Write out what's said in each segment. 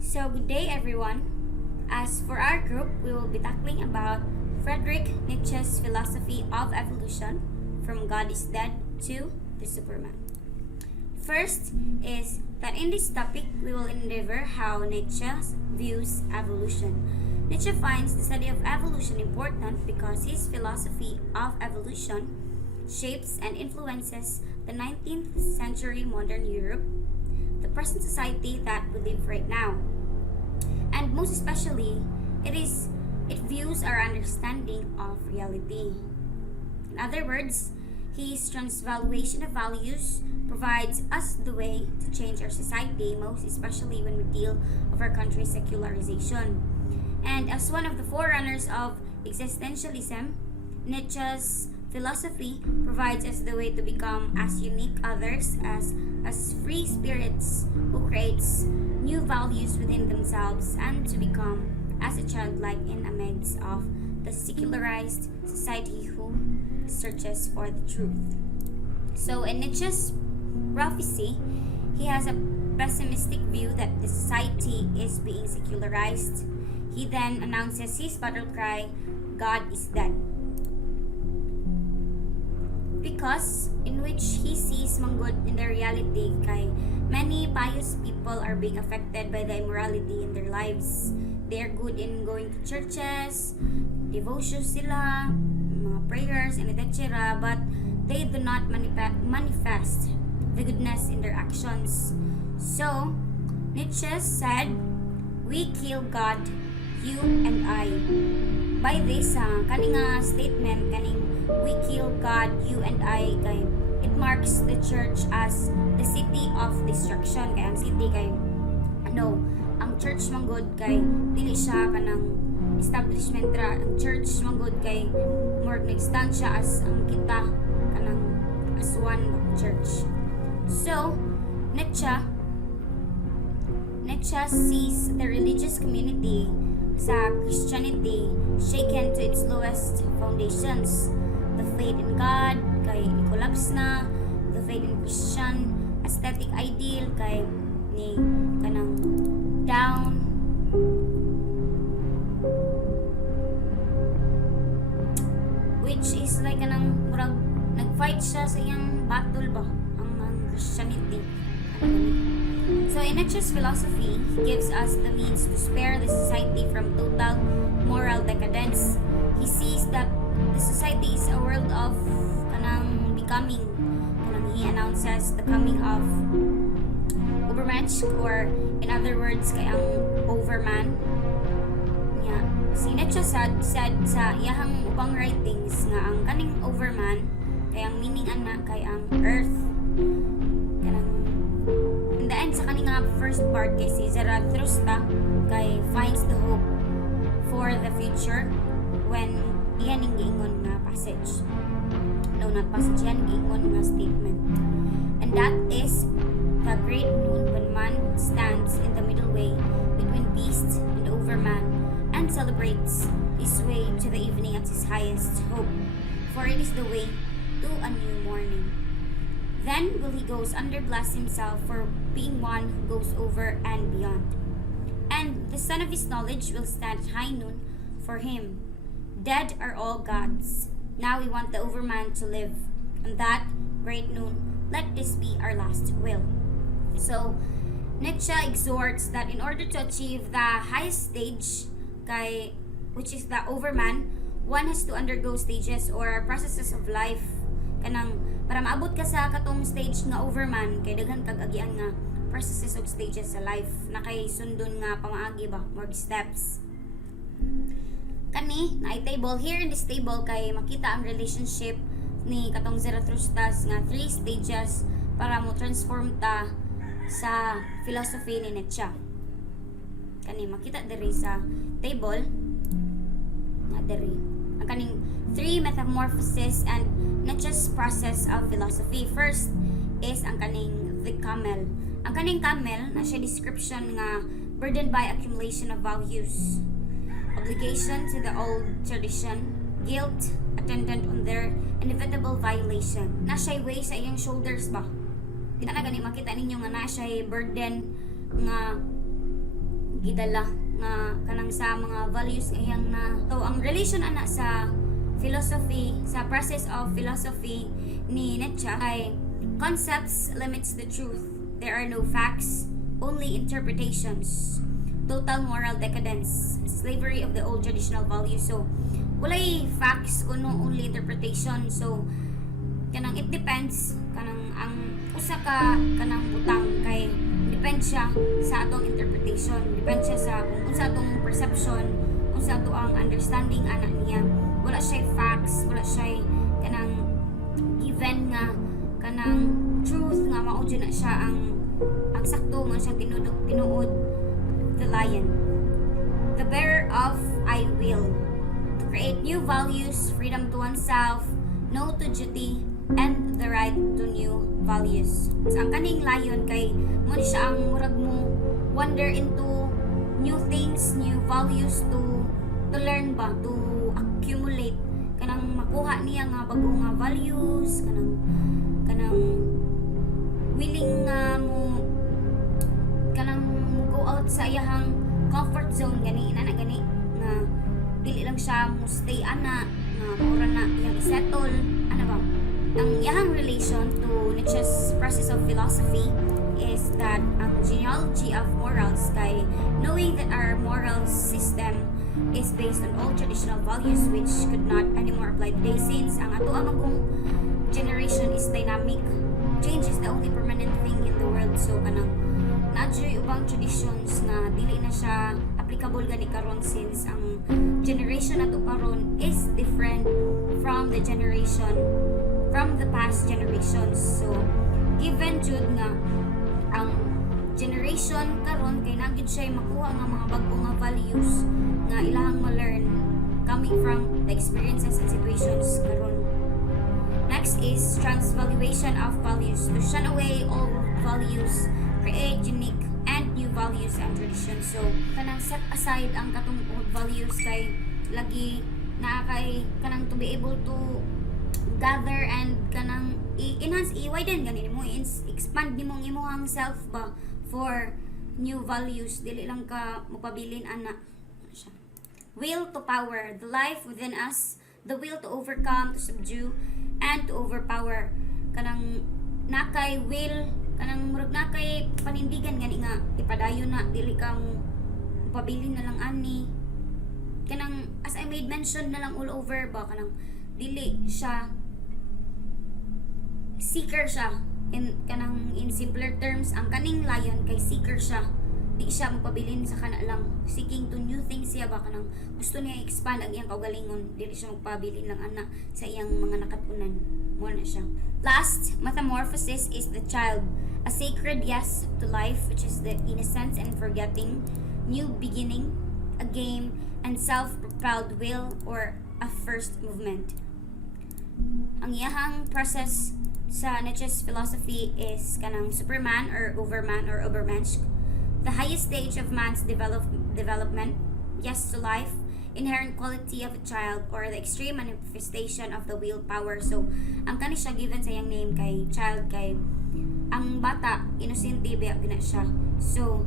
So good day everyone. As for our group, we will be tackling about Fredrich Nietzsche's philosophy of evolution from God is dead to the Superman. First is that in this topic we will endeavor how Nietzsche views evolution. Nietzsche finds the study of evolution important because his philosophy of evolution shapes and influences the 19th century modern Europe, the present society that we live right now. And most especially, it views our understanding of reality. In other words, his transvaluation of values provides us the way to change our society, most especially when we deal with our country's secularization. And as one of the forerunners of existentialism, Nietzsche's philosophy provides us the way to become as unique others as free spirits who creates new values within themselves and to become as a childlike in the midst of the secularized society who searches for the truth. So in Nietzsche's prophecy, he has a pessimistic view that the society is being secularized. He then announces his battle cry, God is dead. Because in which he sees manggod in the reality kay many pious people are being affected by the immorality in their lives. They are good in going to churches, devotion sila, mga prayers and etc. But they do not manifest the goodness in their actions. So, Nietzsche said, we kill God, you and I. By this, kaning statement, kaning we kill God, you and I, kay it marks the church as the city of destruction. Kay ang city kay ang church manggod kay dili siya kanang establishment ra. Ang church manggod kay more nag-stand siya as ang kita kanang as one church. So Nietzsche sees the religious community sa Christianity shaken to its lowest foundations. The faith in God kay collapse na, the faith in Christian aesthetic ideal kay ni kanang down, which is like kanang murag nagfight siya sa iyang battle ba ang Christianity. So in Nietzsche's philosophy, he gives us the means to spare the society from total moral decadence. He sees that the society is a world of kanang becoming. He announces the coming of Übermensch, or in other words, kay ang overman. Yeah. Si Nietzsche said sa iyahang ubang writings nga ang kaning overman kay ang meaning ana kay ang earth. Kanang in the end sa kaning first part kay si Zarathustra kay finds the hope for the future when iyan ang giingon nga passage. No, not passage, yan giingon nga statement. And that is the great noon when man stands in the middle way between beast and overman and celebrates his way to the evening at his highest hope, for it is the way to a new morning. Then will he goes under bless himself for being one who goes over and beyond. And the sun of his knowledge will stand at high noon for him. Dead are all gods. Now we want the overman to live. On that great noon, let this be our last will. So, Nietzsche exhorts that in order to achieve the highest stage, which is the overman, one has to undergo stages or processes of life. Kanang para maabot ka sa katong stage nga overman, kay daghan kag agian nga processes of stages sa life na kay sundon nga pamaagi ba, more steps. Kani na table here in this table kay makita ang relationship ni katong Zarathustra's nga 3 stages para mo transform ta sa philosophy ni Nietzsche. Kani makita diri sa table na diri ang kaning 3 metamorphoses and Nietzsche's process of philosophy. First is ang kaning the camel. Ang kaning camel na siya description nga burdened by accumulation of values, obligation to the old tradition, guilt attendant on their inevitable violation. Na siya way sa iyang shoulders ba? Di na gani makita ninyo nga na siya burden nga gidala nga kanang sa mga values iyang na. So ang relation ana sa philosophy, sa process of philosophy ni Nietzsche ay concepts limits the truth. There are no facts, only interpretations. Total moral decadence, slavery of the old traditional values. So walay facts kuno only interpretation. So kanang it depends kanang ang usa ka kanang butang kay depend siya sa atong interpretation, depend siya sa kung unsa atong perception, unsa ato ang understanding ana niya. Wala siya facts, wala siya kanang given nga kanang truth nga mao na siya ang sakto nga siyang tinuod. The lion, the bearer of I will, to create new values, freedom to oneself, no to duty, and the right to new values. So, ang kaning lion kay mo siya ang murag mo wander into new things, new values to learn ba, to accumulate kanang makuha niya nga bago nga values, kanang willing nga mo kanang go out sa iyahang comfort zone gani ina na gani nga dili lang siya mo stay ana nga mura na iyang settle ana ba. Ang iyang relation to Nietzsche's process of philosophy is that ang genealogy of morals kay knowing that our moral system is based on old traditional values which could not anymore apply today since ang ato among generation is dynamic. Change is the only permanent thing in the world. So kanang naadyo'y ubang traditions na dili na siya applicable gani karon since ang generation nato karon is different from the past generations. So given jud nga ang generation karon kay nagyud siya makuha nga mga bag-o nga values nga ilahang ma-learn coming from the experiences and situations karon. Next is transvaluation of values, to shun away all values, create unique and new values and traditions. So kanang set aside ang katong old values kay lagi na kay kanang to be able to gather and kanang i-enhance, i-widen ganin mo, expand nimo ang imong self ba for new values, dili lang ka mapabilin ana siya. Will to power, the life within us, the will to overcome, to subdue, and to overpower. Kanang nakay will, kanang murag nakay panindigan gani nga ipadayon na dili kang mapabilin na lang ani. Kanang as I made mention na lang all over ba kanang dili siya seeker siya in simpler terms. Ang kaning lion kay seeker siya, di siya magpabilin sa kana lang, seeking to new things siya ba kanang gusto niya expand ang iyang kaugalingon, dili siya magpabilin lang ana sa iyang mga nakatunan mo na siya. Last metamorphosis is the child, a sacred yes to life which is the innocence and forgetting, new beginning, a game, and self-propelled will or a first movement. Ang iyahang process sa Nietzsche's philosophy is kanang Superman or Overman or Übermensch, the highest stage of man's development, yes to life, inherent quality of a child, or the extreme manifestation of the willpower. So ang kani siya given sa iyang name kay child kay ang bata innocente ba gina siya. So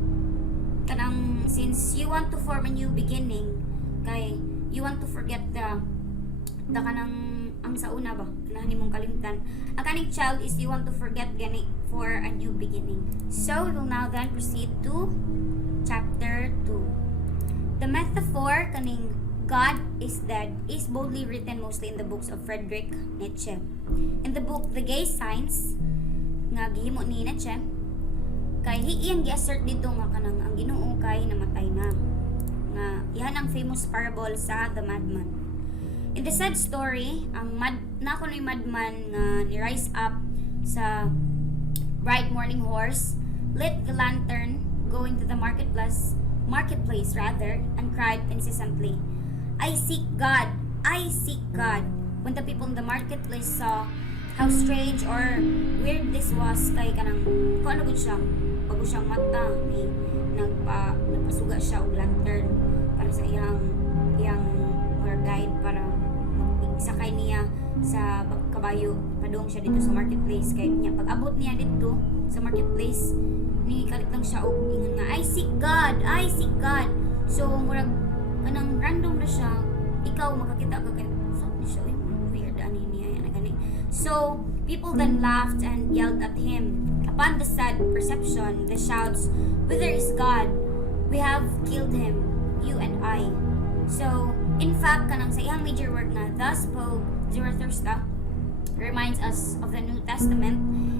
kanang since you want to form a new beginning kay you want to forget the kanang ang sa una ba na nimong kalimtan, ang kaning child is you want to forget gani for a new beginning. So we will now then proceed to chapter 2. The metaphor kaning God is dead is boldly written mostly in the books of Fredrich Nietzsche. In the book The Gay Signs nga gihimo ni Nietzsche kay iyang gi-assert dito nga kanang ang Ginoo kay namatay na, nga iyan ang famous parable sa The Madman. In the said story, ang nakunoy madman nga ni-rise up sa bright morning horse, lit the lantern, going to the marketplace and cried incessantly, I seek God, I seek God. When the people in the marketplace saw how strange or weird this was, kay kanang kung ano gud siya, bago siyang mata ni nagpasuga siya og lantern para sa iyang guide para sakay niya sa kabayo padung siya dito sa marketplace. Kay niya pag abot niya dito sa marketplace ni kalit lang siya og ingon nga, I seek God. So murag kanang random na siya, ikaw makakita ka kay so ni siya, uy, weird ani niya ana gani. So people then laughed and yelled at him. Upon the sad perception, the shouts, whither is God? We have killed him, you and I. So in fact kanang sa iyang major work na Thus Spoke Zarathustra reminds us of the New Testament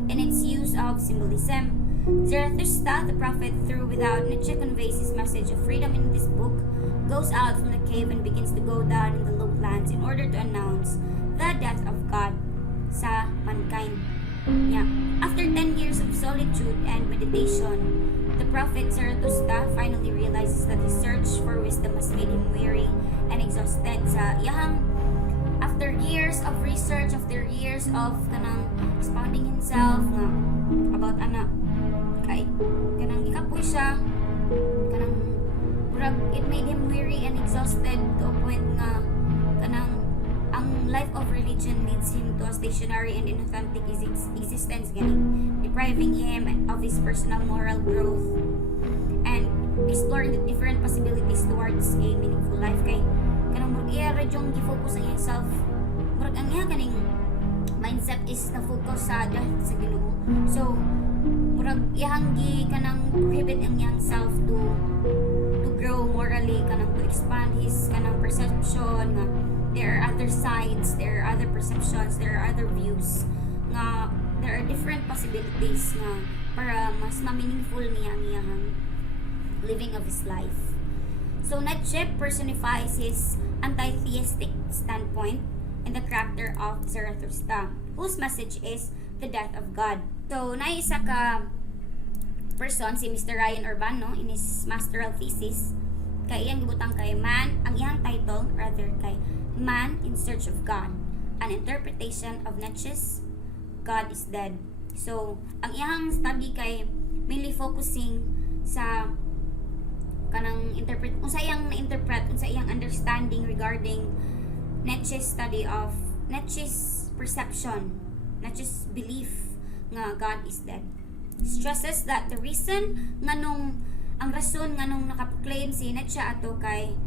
in its use of symbolism. Zarathustra, the prophet, through without Nietzsche conveys his message of freedom in this book, goes out from the cave and begins to go down in the lowlands in order to announce the death of God sa mankind. Yeah. After 10 years of solitude and meditation, the prophet Zarathustra finally realizes that his search for wisdom has made him weary and exhausted. Sa iyang after years of research, after years of kanang expounding himself nga about kay kanang ikapoy siya kanang murag it made him weary and exhausted to a point nga kanang ang life of religion leads him to a stationary and inauthentic existence gani, depriving him of his personal moral growth and exploring the different possibilities towards a meaningful life. Kay kanang murag iya ra jung gi-focus ang self, murag ang iya kaning mindset is na focus sa death sa Ginoo. So murag iyang gi kanang prohibit ang iyang self to grow morally, kanang to expand his kanang perception nga there are other sides, there are other perceptions, there are other views nga there are different possibilities nga para mas ma-meaningful niya ang iyang living of his life. So Nietzsche personifies his anti-theistic standpoint in the character of Zarathustra, whose message is the death of God. So naisa ka person si Mr. Ryan Urbano in his masteral thesis kay iyang gibutang kay Man, ang iyang title rather kay Man in Search of God, an interpretation of Nietzsche's God is Dead. So ang iyang study kay mainly focusing sa kanang unsa iyang na-interpret, unsa iyang understanding regarding Nietzsche's study of Nietzsche's perception, Nietzsche's belief nga God is dead. Stresses that the reason nganong ang rason nganong nakaproclaim si Nietzsche ato kay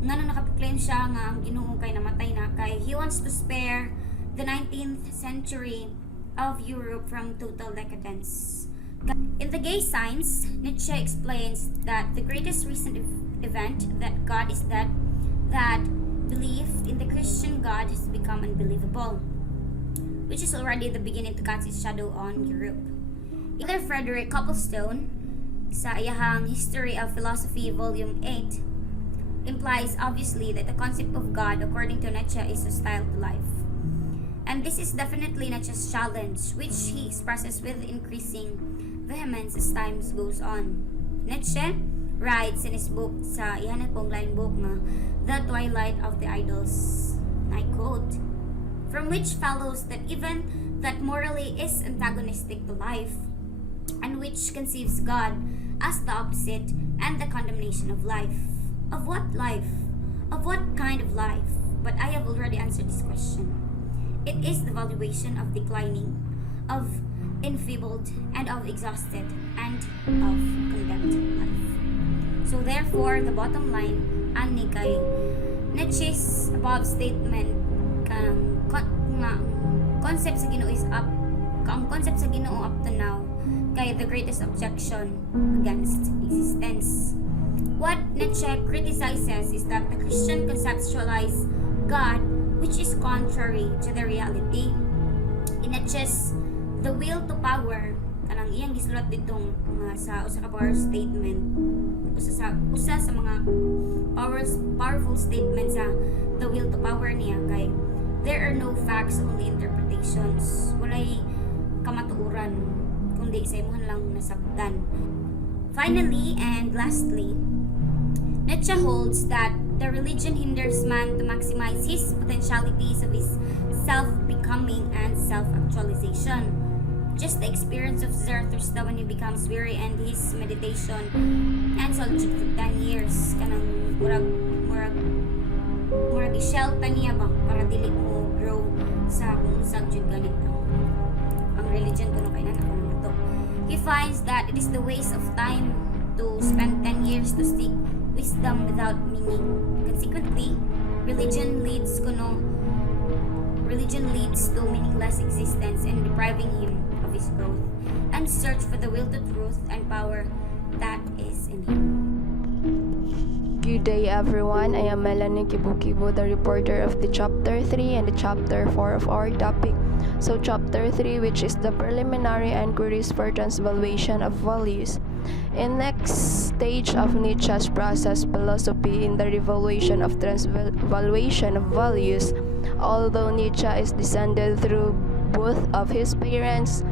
nganong nakaproclaim siya nga ang Ginoo kay namatay na kay he wants to spare the 19th century of Europe from total decadence. In The Gay Signs, Nietzsche explains that the greatest recent event that God is dead, that belief in the Christian God has become unbelievable, which is already the beginning to cast its shadow on Europe. Either Fredrich Copplestone sa iyahang History of Philosophy Volume 8 implies obviously that the concept of God according to Nietzsche is hostile to life. And this is definitely Nietzsche's challenge, which he expresses with increasing vehemence as time goes on. Nietzsche writes in his book sa iyan pong line book nga The Twilight of the Idols, I quote, from which follows that even that morally is antagonistic to life, and which conceives God as the opposite and the condemnation of life. Of what life? Of what kind of life? But I have already answered this question. It is the valuation of declining, of enfeebled, and of exhausted, and of condemned life. So therefore, the bottom line, ani kay Nietzsche's above statement kang concept sa Ginoo is up, ang concept sa Ginoo up to now kay the greatest objection against existence. What Nietzsche criticizes is that the Christian conceptualize God which is contrary to the reality. In Nietzsche's The Will to Power, kanang iyang gisulat ditong sa usa ka power statement, usa sa mga powerful statements sa The Will to Power niya kay there are no facts, only interpretations. Walay kamatuoran kundi sa imuhan lang nasabdan. Finally and lastly, Nietzsche holds that the religion hinders man to maximize his potentialities of his self-becoming and self-actualization. Just the experience of Zarathustra when he becomes weary and his meditation and solitude for 10 years kanang murag i-shelta niya ba para dili mo grow sa kung usag jud ganit ang religion kuno kay nana kuno to. He finds that it is the waste of time to spend 10 years to seek wisdom without meaning. Consequently, religion leads to meaningless existence and depriving him of his growth and search for the will to truth and power that is in him. Good day everyone, I am Melanie Kibukibo, the reporter of the Chapter 3 and the Chapter 4 of our topic. So Chapter 3, which is the preliminary inquiries for transvaluation of values. In next stage of Nietzsche's process philosophy in the revaluation of transvaluation of values, although Nietzsche is descended through both of his parents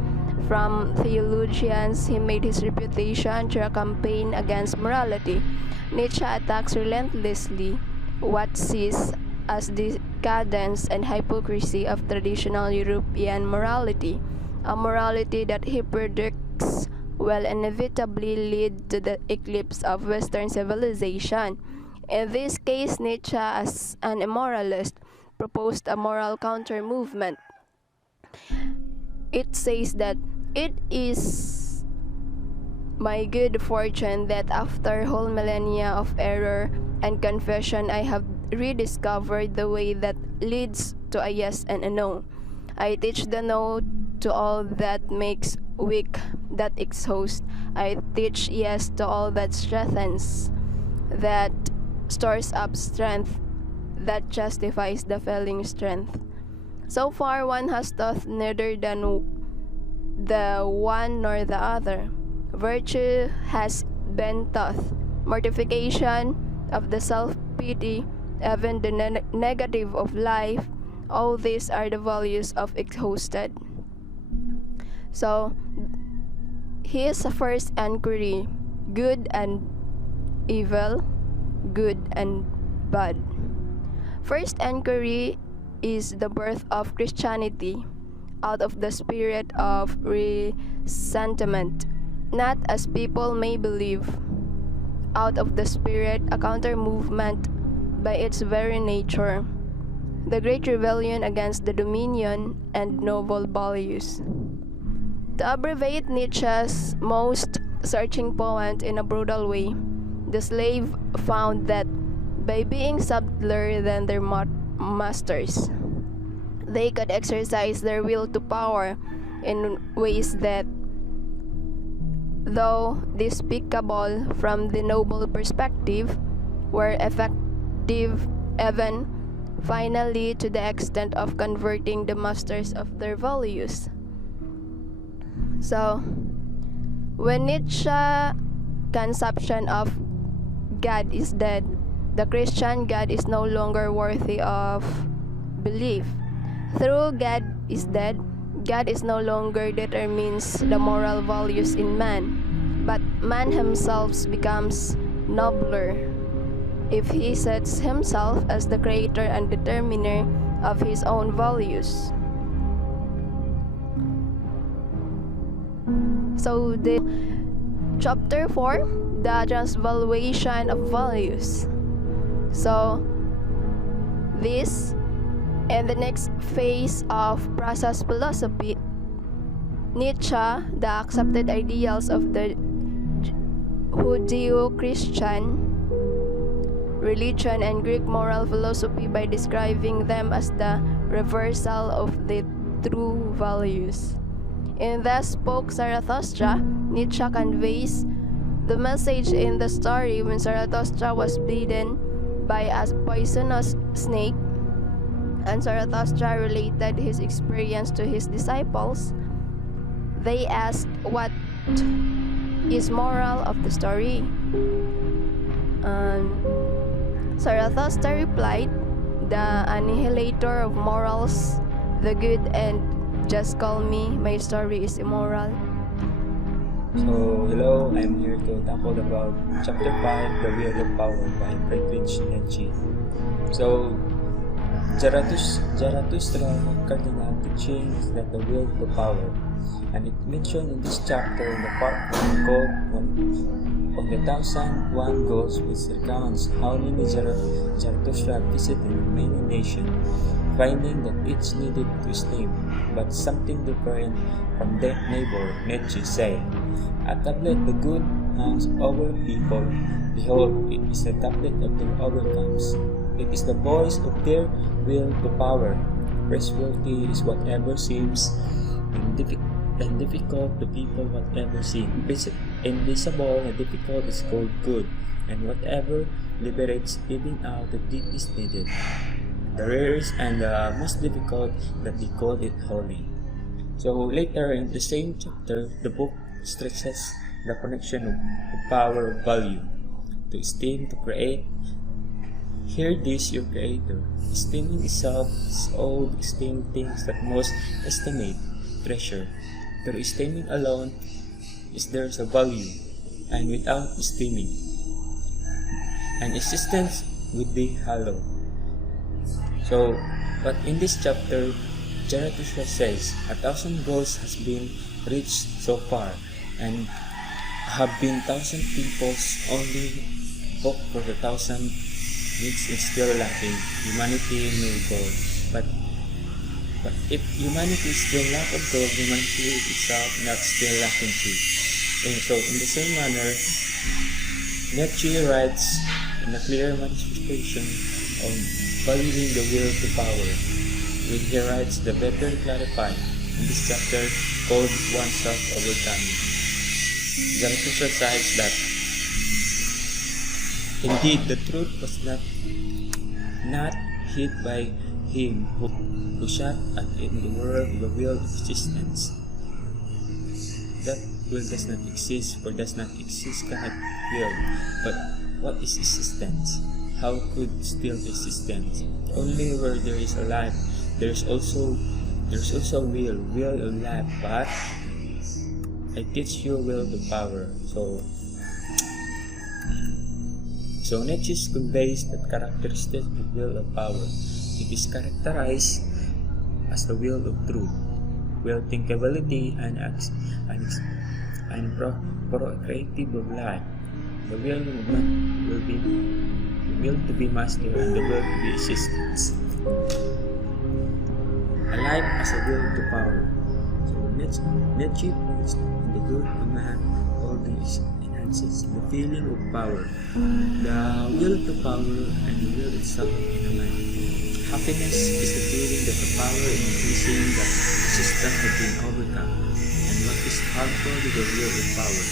from theologians, he made his reputation through a campaign against morality. Nietzsche attacks relentlessly what sees as the decadence and hypocrisy of traditional European morality, a morality that he predicts will inevitably lead to the eclipse of Western civilization. In this case, Nietzsche, as an immoralist, proposed a moral counter-movement. It says that it is my good fortune that after whole millennia of error and confession, I have rediscovered the way that leads to a yes and a no. I teach the no to all that makes weak, that exhausts. I teach yes to all that strengthens, that stores up strength, that justifies the failing strength. So far, one has taught neither the one nor the other. Virtue has been taught, mortification of the self-pity, even the negative of life. All these are the values of exhausted. So, his first inquiry, good and evil, good and bad. First inquiry is the birth of Christianity out of the spirit of resentment, not as people may believe, out of the spirit a counter-movement by its very nature, the great rebellion against the dominion and noble values. To abbreviate Nietzsche's most searching poem in a brutal way, the slave found that by being subtler than their masters, they could exercise their will to power in ways that, though despicable from the noble perspective, were effective even finally to the extent of converting the masters of their values. So, when Nietzsche's conception of God is dead, the Christian God is no longer worthy of belief. Through God is dead, God is no longer determines the moral values in man, but man himself becomes nobler if he sets himself as the creator and determiner of his own values. So the chapter 4, the transvaluation of values. So this and the next phase of process philosophy, Nietzsche, the accepted ideals of the Judeo-Christian religion and Greek moral philosophy by describing them as the reversal of the true values. In Thus Spoke Zarathustra, Nietzsche conveys the message in the story when Zarathustra was bitten by a poisonous snake, and Zarathustra related his experience to his disciples. They asked, "What is moral of the story?" Zarathustra replied, "The annihilator of morals, the good and just call me, my story is immoral." So, hello, I'm here to talk about Chapter 5, The Will of Power by Fredrich Nietzsche. So, Zarathustra cardinal teaching is that the will to power, and it mentioned in this chapter in the part 1 called On the 1001 Goals, which recounts how many Zarathustra visited many nations, finding that each needed to esteem, but something different from their neighbor, Nietzsche said, "A tablet the good hangs over people, behold, it is the tablet of their overcomes. It is the voice of their will to power. Praiseworthy is whatever seems and difficult to people whatever seems. Invisible and difficult is called good, and whatever liberates living out the deep is needed. The rarest and the most difficult that they call it holy." So later in the same chapter, the book stresses the connection of power of value, to esteem, to create. Hear this, your creator. Esteeming itself is all esteem things that most estimate, treasure. Pero esteeming alone is there's a value, and without esteeming, an existence would be hollow. So, but in this chapter, Zarathustra says, 1,000 goals has been reached so far, and have been 1,000 peoples only hope for the 1,000 needs is still lacking. Humanity no goal. But if humanity is still lack of gold, humanity itself not still lacking too. And so in the same manner, Nietzsche writes in a clear manifestation of valuing the will to power, when he writes the better clarified in this chapter called oneself overcoming. Zarathustra cites that indeed the truth was not hid by him who shot at in the world the will of existence. That will does not exist, for does not exist cannot will. But what is existence? How could still existence? Only where there is a life, there's also will of life. But I teach you will to power. So Nietzsche conveys that characteristic of will of power. It is characterized as the will of truth, will thinkability, and procreative of life. The will to be master, and the will to be existence. A life as a will to power. So Nietzsche points in the good of man, all these enhances the feeling of power, the will to power, and the will itself in a man. Happiness is the feeling that the power in increasing the system has been overcome, and what is harmful to the will of power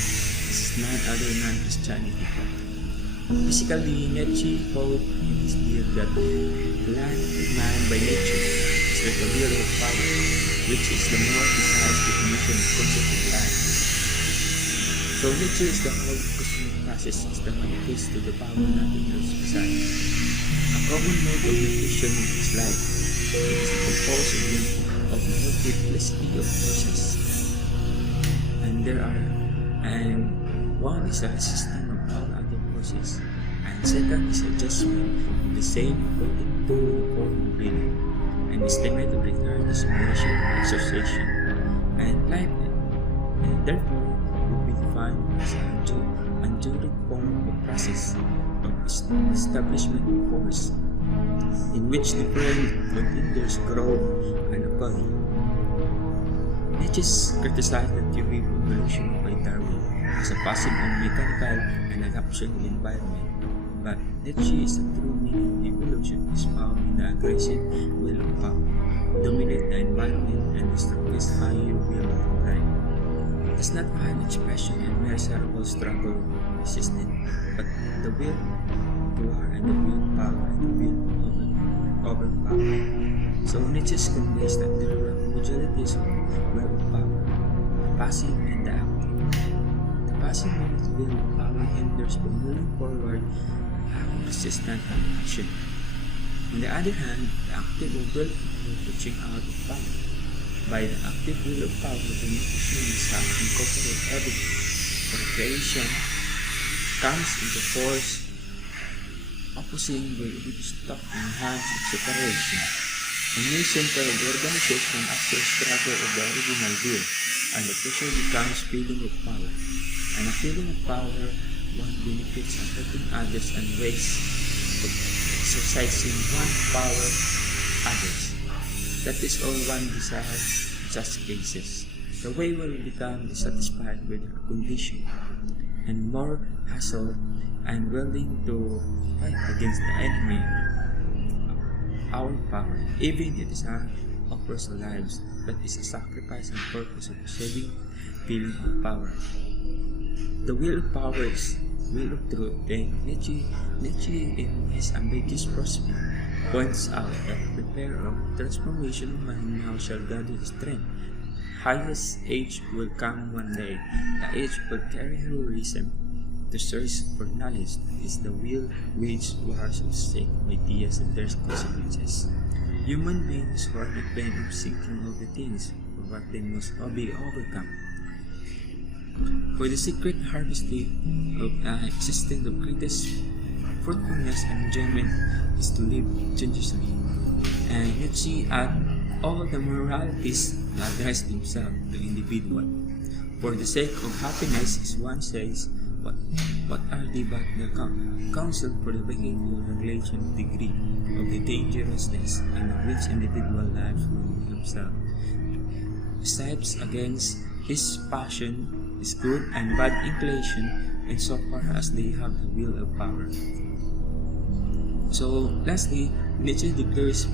is none other than Christianity. Basically, Nietzsche holds in his view that the life of man by nature is like the will of power, which is the more precise definition of concept of life. So nature is the whole cosmic process, is the manifest to the power nothing else besides. A common mode of nutrition is life. It is composed of multiplicity of forces, and one is a resistance of all other forces, and second is adjustment of the same according to the form of breathing, and estimate of return to simulation and association, and life, and therefore would be defined as an enduring form of process of establishment of force, in which different contenders grow and occur. Nietzsche criticized the theory of evolution by Darwin as a passive and mechanical and adaptation of environment. But Nietzsche is the true meaning of evolution is found in the aggressive will of power, dominate the environment, and the strongest higher will to thrive. It does not find expression in miserable struggle of resistance, but the will to war and the will of power and the will overpower. So Nietzsche conveys that there are modalities of will of power, the passive and the active. The passive will of power hinders from moving forward and resistant action. On the other hand, the active will of power reaching out of power. By the active will of power, the nutrition is how to incorporate everything. For creation comes into force, opposing will stop in hands of separation. A new center of organization after struggle of the original will, and the pressure becomes feeling of power. And a feeling of power benefits of hurting others and ways of exercising one power others. That is all one desires in such cases. The way will become dissatisfied with her condition and more hassle and willing to fight against the enemy, our power, even it is a offers our lives, but is a sacrifice and purpose of saving feeling of power. The will of power is will of truth, and Nietzsche in his ambiguous prospect points out that the prepare of transformation of man now shall gather strength. Highest age will come one day. The age will carry heroism to search for knowledge. That is the will wage wars of sake of ideas and their consequences. Human beings who are the pain of seeking all the things for what they must be overcome. For the secret harvesting of existence of greatest fruitfulness and enjoyment is to live changelessly. And Nietzsche add all the moralities address himself to individual. For the sake of happiness, as one says, what are they but the counsel for the behavioral regulation of degree of the dangerousness in which individual lives will himself. Besides against his passion, his good and bad inclination, and so far as they have the will of power. So lastly, Nietzsche declares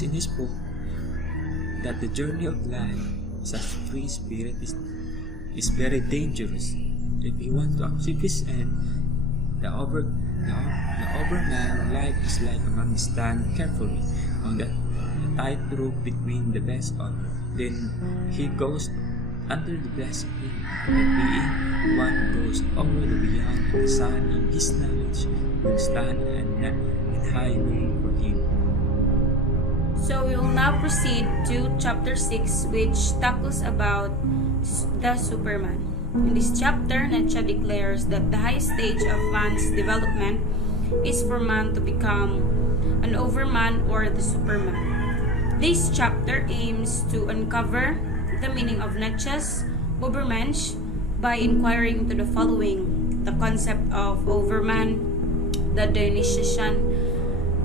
in his book that the journey of life as a free spirit is very dangerous. If you want to achieve his end, the overman life is like a man stand carefully on the tightrope between the best order. Then he goes under the blessing of being one who goes over the beyond the sun, and his knowledge will stand and high will for him. So we will now proceed to chapter 6, which tackles about the Superman. In this chapter, Nietzsche declares that the highest stage of man's development is for man to become an overman or the Superman. This chapter aims to uncover the meaning of Nietzsche's Übermensch by inquiring into the following: the concept of overman, the Dionysian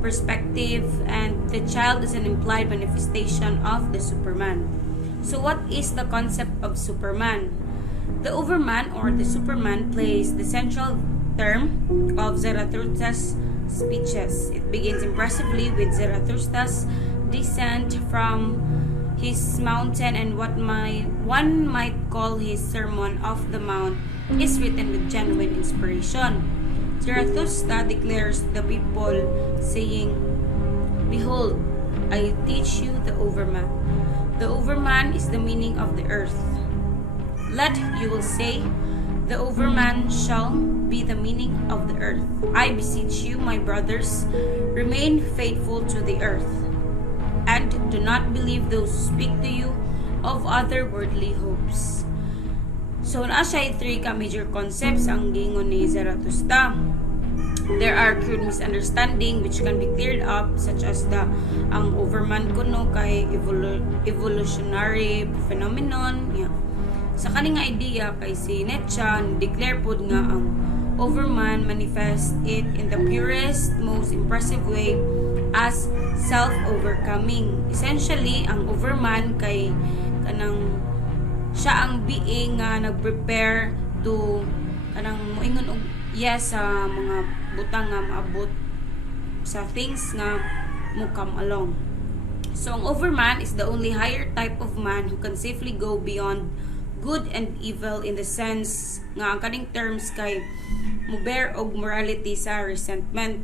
perspective, and the child is an implied manifestation of the Superman. So what is the concept of Superman? The overman or the Superman plays the central term of Zarathustra's speeches. It begins impressively with Zarathustra's descent from his mountain, and what one might call his Sermon of the Mount is written with genuine inspiration. Zarathustra declares to the people, saying, "Behold, I teach you the overman. The overman is the meaning of the earth. Let, you will say, the overman shall be the meaning of the earth. I beseech you, my brothers, remain faithful to the earth, and do not believe those who speak to you of other worldly hopes." So, naa siya 3 ka major concepts ang gingon ni Zarathustra. There are crude misunderstanding which can be cleared up, such as ang overman kuno kay evolutionary phenomenon. Yeah. Sa kaning idea kay si Nietzsche, declare pod nga ang overman manifest it in the purest, most impressive way as self-overcoming. Essentially, ang overman kay kanang siya ang being nga nag-prepare to kanang moingon og yes sa mga butang nga maabot sa things nga mo come along. So ang overman is the only higher type of man who can safely go beyond good and evil, in the sense nga ang kaning terms kay muber og morality sa resentment.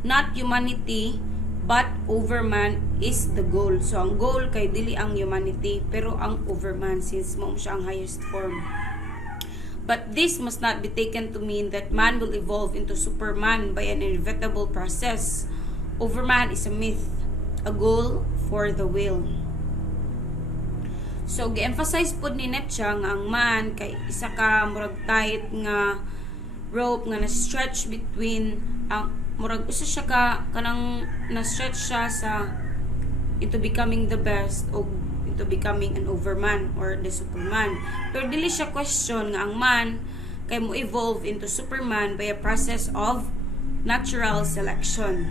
Not humanity, but overman is the goal. So ang goal kay dili ang humanity, pero ang overman, since mo siya ang highest form. But this must not be taken to mean that man will evolve into Superman by an inevitable process. Overman is a myth, a goal for the will. So gi-emphasize pod ni Nietzsche nga ang man kay isa ka murag tight nga rope nga na-stretch between ang murag usa siya ka kanang na-stretch siya sa into becoming the best o into becoming an overman or the Superman. Pero dili siya question nga ang man kay mo evolve into Superman by a process of natural selection.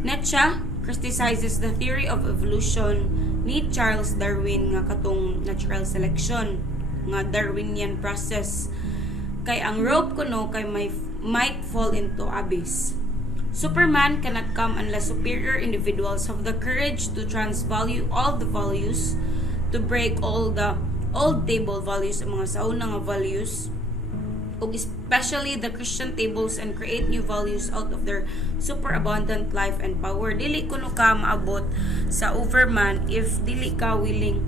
Nietzsche criticizes the theory of evolution ni Charles Darwin nga katong natural selection nga Darwinian process, kay ang rope kuno kay might fall into abyss. Superman cannot come unless superior individuals have the courage to transvalue all the values, to break all the old table values, ang mga sauna nga values, ug especially the Christian tables, and create new values out of their superabundant life and power. Dili kuno ka maabot sa Overman if dili ka willing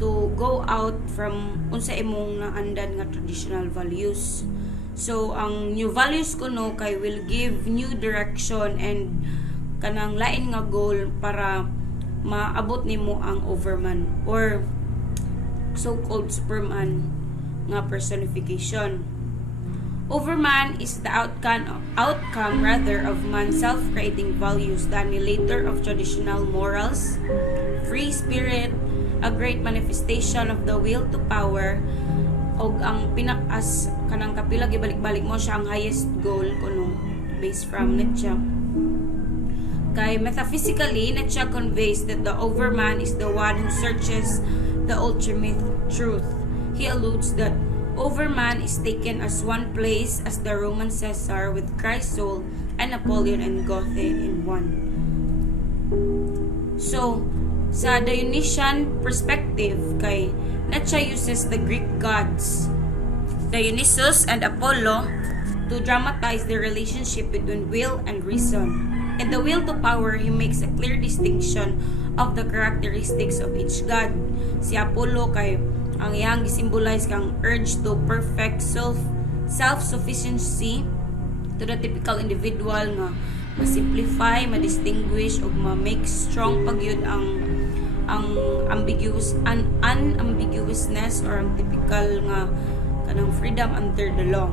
to go out from unsa imong naandan nga traditional values. So ang new values kuno kay will give new direction and kanang lain nga goal para maabot nimo ang Overman or so-called Superman nga personification. Overman is the outcome rather of man's self-creating values, the annihilator of traditional morals, free spirit, a great manifestation of the will to power, og ang pinakas kanang kapila gibalik-balik mo siya ang highest goal kuno based from Nietzsche. Kay metaphysically, Nietzsche conveys that the Overman is the one who searches the ultimate truth. He alludes that Overman is taken as one place as the Roman Caesar with Christ's soul and Napoleon and Goethe in one. So, sa Dionysian perspective, kay Nietzsche uses the Greek gods, Dionysus and Apollo, to dramatize the relationship between will and reason. In the will to power, he makes a clear distinction of the characteristics of each god. Si Apollo kay ang iyang gisimbolize kang urge to perfect self-sufficiency to the typical individual nga ma-simplify, ma-distinguish ug ma-make strong pagyud ang unambiguousness or ang typical nga kanang freedom under the law.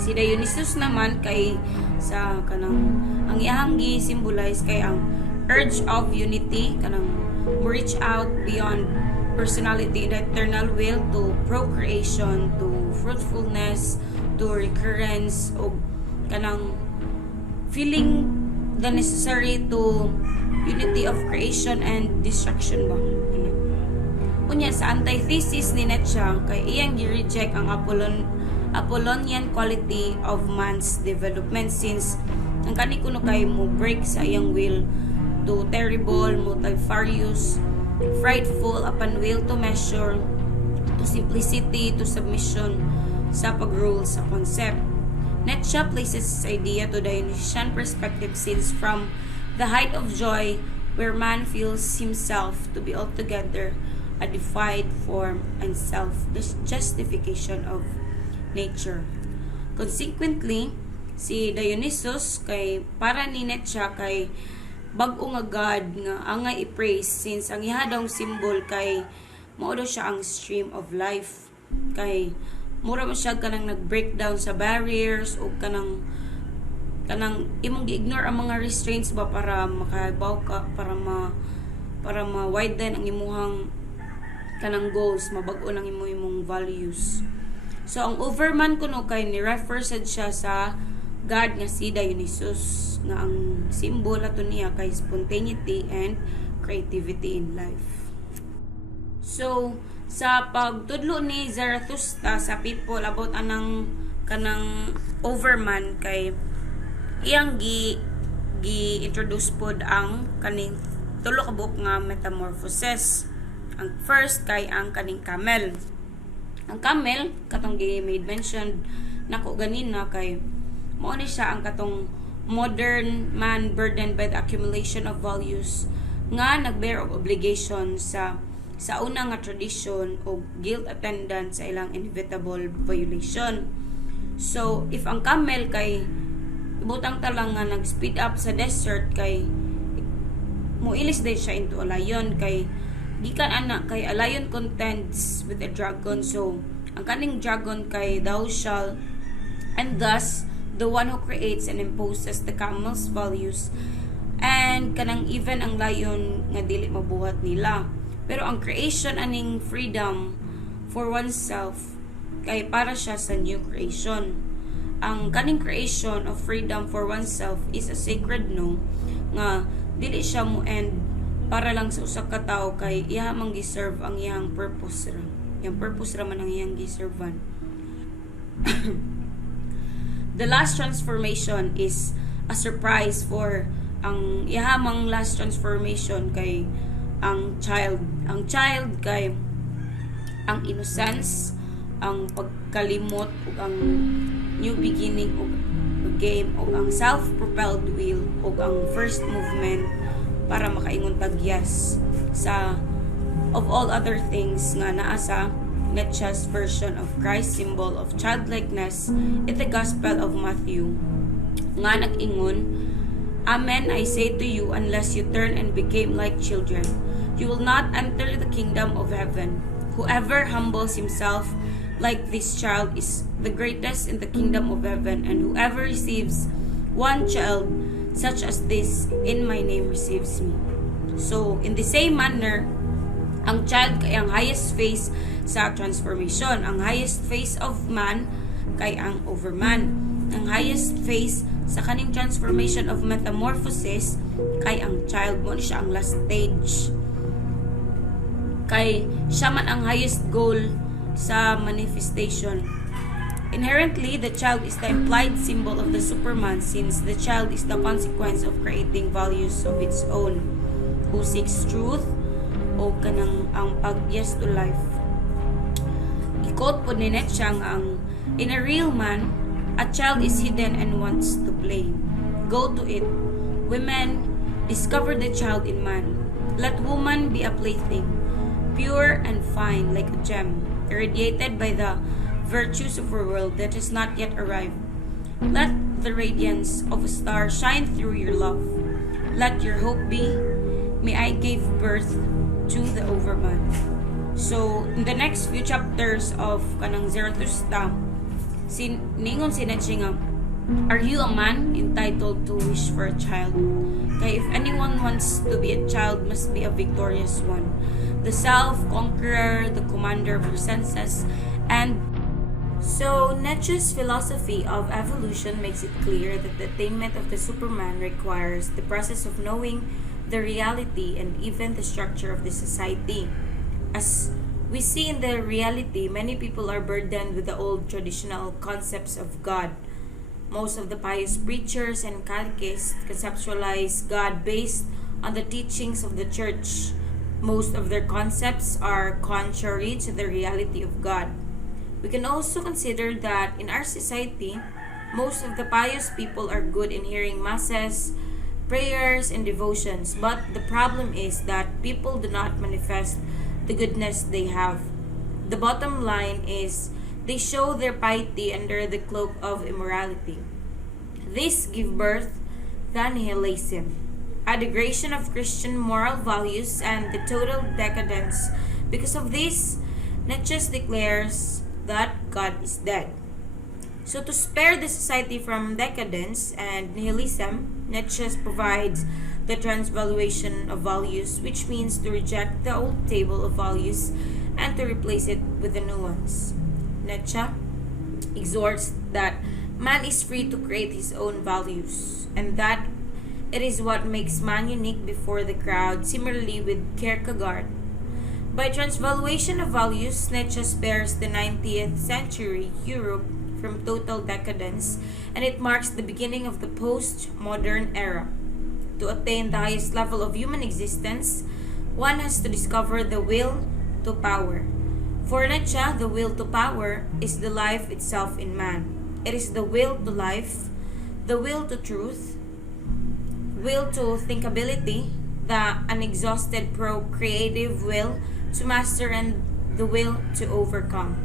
Si Dionysus naman kay sa kanang ang iyang gi-symbolize kay ang urge of unity, kanang reach out beyond personality, the eternal will to procreation, to fruitfulness, to recurrence, o kanang feeling the necessary to unity of creation and destruction ba. Unya sa antithesis ni Nietzsche kay iyang gi-reject ang Apollonian quality of man's development, since ang kani kuno kay mo break sa iyang will to terrible, multifarious, frightful upon will to measure, to simplicity, to submission sa pag-rule sa concept. Nietzsche places this idea to Dionysian perspective, since from the height of joy where man feels himself to be altogether a defied form and self-justification of nature. Consequently, si Dionysus kay para ni Nietzsche kay bag-o nga God nga angay i-praise, since ang ihadong symbol kay mao daw siya ang stream of life, kay mura man siya kanang nag-breakdown sa barriers o kanang imong gi-ignore ang mga restraints ba para makabaw ka, para ma-widen ang imuhang kanang goals, mabag-o ng imong values. So ang Overman kuno kay ni-refer sad siya sa God nga si Dionysus, nga ang symbol ato niya kay spontaneity and creativity in life. So sa pagtudlo ni Zarathustra sa people about anang kanang Overman, kay iyang gi-introduce pod ang kaning tulo ka buok nga metamorphosis. Ang first kay ang kaning camel. Ang camel katong gi-made mention nako ganina kay mao ni siya ang katong modern man burdened by the accumulation of values nga nagbear of obligation sa una nga tradition o guilt attendant sa ilang inevitable violation. So if ang camel kay ibutang talang nga nag-speed up sa desert, kay muilis day siya into a lion, kay gikan anak kay a lion contends with a dragon. So ang kaning dragon kay thou shall, and thus the one who creates and imposes the camel's values, and kanang even ang lion nga dili mabuhat nila. Pero ang creation aning freedom for oneself kay para siya sa new creation. Ang kaning creation of freedom for oneself is a sacred no nga dili siya mo end para lang sa usa ka tawo kay iya mang giserve ang iyang purpose ra. Yang purpose ra man ang iyang giservan. The last transformation is a surprise for ang ihamang last transformation kay ang child. Ang child kay ang innocence, ang pagkalimot ug ang new beginning ug game ug ang self-propelled will ug ang first movement para makaingon tag yes sa of all other things nga naa sa Nietzsche's version of Christ's symbol of childlikeness in the Gospel of Matthew nga nag-ingon, Amen, I say to you, unless you turn and become like children, you will not enter the kingdom of heaven. Whoever humbles himself like this child is the greatest in the kingdom of heaven, and whoever receives one child such as this in my name receives me. So, in the same manner, ang child kay ang highest phase sa transformation. Ang highest phase of man kay ang overman. Ang highest phase sa kaning transformation of metamorphosis kay ang child mo siya ang last stage. Kay siya man ang highest goal sa manifestation. Inherently, the child is the implied symbol of the Superman since the child is the consequence of creating values of its own, who seeks truth o kanang ang pag-yes to life. I-quote po ni Nietzsche ang in a real man, a child is hidden and wants to play. Go to it. Women, discover the child in man. Let woman be a plaything, pure and fine like a gem, irradiated by the virtues of a world that has not yet arrived. Let the radiance of a star shine through your love. Let your hope be, may I give birth to the overman. So, in the next few chapters of kanang Zarathustra, ningon si Nietzsche nga, are you a man entitled to wish for a child? Kaya if anyone wants to be a child, must be a victorious one. The self-conqueror, the commander of your senses, and so Nietzsche's philosophy of evolution makes it clear that the attainment of the Superman requires the process of knowing the reality and even the structure of the society. As we see in the reality, many people are burdened with the old traditional concepts of God. Most of the pious preachers and catechists conceptualize God based on the teachings of the church. Most of their concepts are contrary to the reality of God. We can also consider that in our society, most of the pious people are good in hearing masses, prayers, and devotions, but the problem is that people do not manifest the goodness they have. The bottom line is they show their piety under the cloak of immorality. This give birth to nihilism, a degradation of Christian moral values, and the total decadence. Because of this, Nietzsche declares that God is dead. So to spare the society from decadence and nihilism, Nietzsche provides the transvaluation of values, which means to reject the old table of values and to replace it with the new ones. Nietzsche exhorts that man is free to create his own values, and that it is what makes man unique before the crowd, similarly with Kierkegaard. By transvaluation of values, Nietzsche spares the 19th century Europe from total decadence, and it marks the beginning of the post-modern era. To attain the highest level of human existence, one has to discover the will to power. For Nietzsche, the will to power is the life itself in man. It is the will to life, the will to truth, will to thinkability, the unexhausted procreative will to master, and the will to overcome.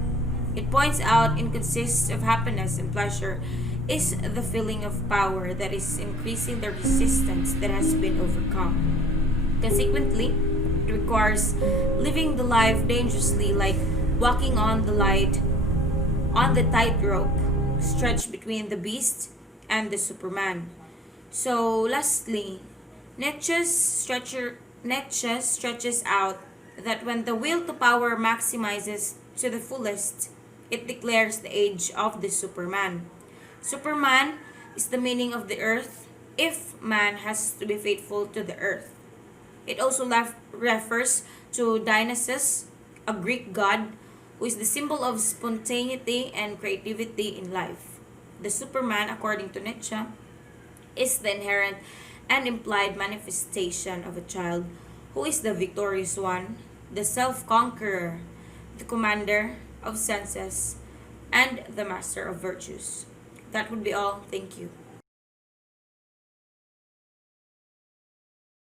It points out it consists of happiness and pleasure is the feeling of power that is increasing the resistance that has been overcome. Consequently, it requires living the life dangerously, like walking on the tightrope stretched between the beast and the Superman. So, lastly, Nietzsche stretches out that when the will to power maximizes to the fullest, It declares the age of the Superman. Superman is the meaning of the earth if man has to be faithful to the earth. It also refers to Dionysus, a Greek god who is the symbol of spontaneity and creativity in life. The Superman, according to Nietzsche, is the inherent and implied manifestation of a child who is the victorious one, the self-conqueror, the commander of senses, and the master of virtues. That would be all. Thank you.